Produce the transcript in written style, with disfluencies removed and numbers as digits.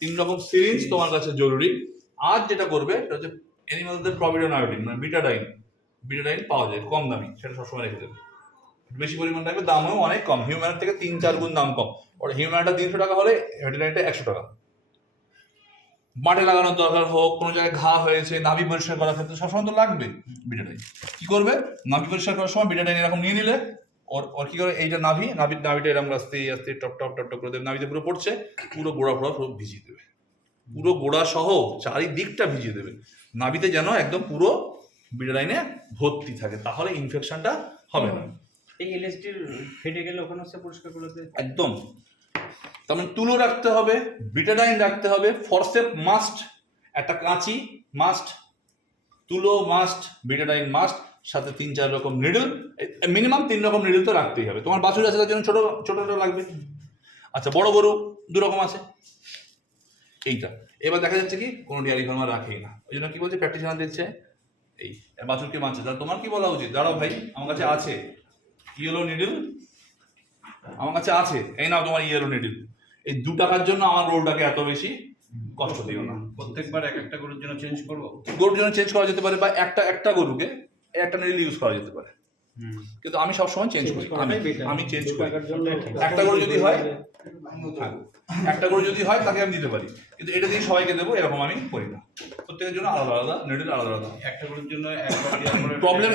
তিন রকম সিরিঞ্জ তোমার কাছে জরুরি। আর যেটা করবে সেটা হচ্ছে অ্যানিমালদের প্রভিডেন্ট আয়োডিন মানে বিটাডাইন পাওয়া যায় কম দামি, সেটা সবসময় রেখে দেবে। বেশি পরিমাণ রাখবে, দামও অনেক কম, হিউম্যানের থেকে 3-4 গুণ দাম কম। ওর হিউম্যানটা 300 টাকা হলে ভেটেরিনারিটা 100 টাকা। মাঠে লাগানোর দরকার হোক, কোনো জায়গায় ঘা হয়েছে, নাভি পরিষ্কার করার ক্ষেত্রে সবসময় তো লাগবে বিটাডাইন। কি করবে, নাভি পরিষ্কার করার সময় বিটাডাইন এরকম নিয়ে নিলে ওর কি করে, এইটা নাভিটা এরকম আস্তে আস্তে টপ টপ টপ টপ করে দেবে, নাভিতে পুরো পড়ছে, পুরো গোড়া পুরো ভিজিয়ে দেবে, পুরো গোড়া সহ চারিদিকটা ভিজিয়ে দেবে, নাভিতে যেন একদম পুরো বিটাডাইনে ভর্তি থাকে, তাহলে ইনফেকশনটা হবে না। এই এলএসটির ফেটে গেলে ওখানে সে পরিষ্কার করে দেয় একদম। তার মানে তুলো রাখতে হবে, বিটাডাইন রাখতে হবে, ফরসেপ মাস্ট, একটা কাঁচি মাস্ট, তুলো মাস্ট, বিটাডাইন মাস্ট, সাথে 3-4 রকম নিডল, মিনিমাম 3 রকম নিডল তো রাখতেই হবে। তোমার বাছুর আছে তার জন্য ছোটটা লাগবে। আচ্ছা, বড় গরু 2 রকম আছে। এইটা এবার দেখা যাচ্ছে কি কোনো ডেয়ারি ফার্মার রাখেই না, ওই জন্য কি বলছে প্র্যাকটিশনার দিচ্ছে এই বাছুরকে মারছে। তোমার কি বলা উচিত, দাঁড়াও ভাই আমার কাছে আছে ইয়েলো নিডল, আমার কাছে আছে, এই নাও তোমার ইয়েলো নিডল। এই 2 টাকার জন্য আমার গরুটাকে এত বেশি কষ্ট দিও না। প্রত্যেকবার একটা গরুর জন্য চেঞ্জ করবো, গরুর জন্য চেঞ্জ করা যেতে পারে, বা একটা গরুকে একটা নিডল ইউজ করা যেতে পারে, কিন্তু আমি সবসময় চেঞ্জ করি, আমি চেঞ্জ করি। একটা গরু যদি হয় তাকে আমি দিতে পারি, কিন্তু এটা দিয়ে সবাইকে দেবো এরকম আমি করি না। প্রত্যেকের জন্য আলাদা আলাদা নিডল, আলাদা আলাদা। একটা গরুর জন্য প্রবলেম